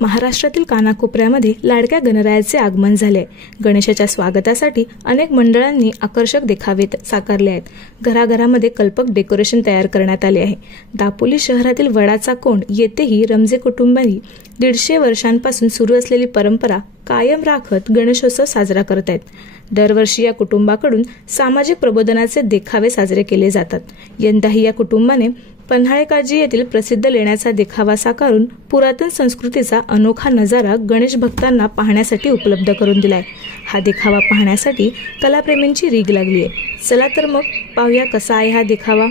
महाराष्ट्रातील कानाकोपऱ्यामध्ये लाडक्या गणरायाचे आगमन झाले. गणेशाच्या स्वागतासाठी अनेक मंडळांनी आकर्षक देखावे साकारले आहेत. घराघरामध्ये कल्पक डेकोरेशन तयार करण्यात आले आहे. दापोली शहरातील वडाचा कोंड येथेही रमजे कुटुंबांनी 150 वर्षांपासून सुरू असलेली परंपरा कायम राखत गणेशोत्सव साजरा करत आहेत. दरवर्षी या कुटुंबाकडून सामाजिक प्रबोधनाचे देखावे साजरे केले जातात. यंदाही या कुटुंबाने पन्हाळेकाजी येथील प्रसिद्ध लेण्याचा देखावा साकारून पुरातन संस्कृतीचा अनोखा नजारा गणेश भक्तांना पाहण्यासाठी उपलब्ध करून दिलाय. हा देखावा पाहण्यासाठी कलाप्रेमींची रीघ लागली आहे. चला तर मग पाहूया कसा आहे हा देखावा.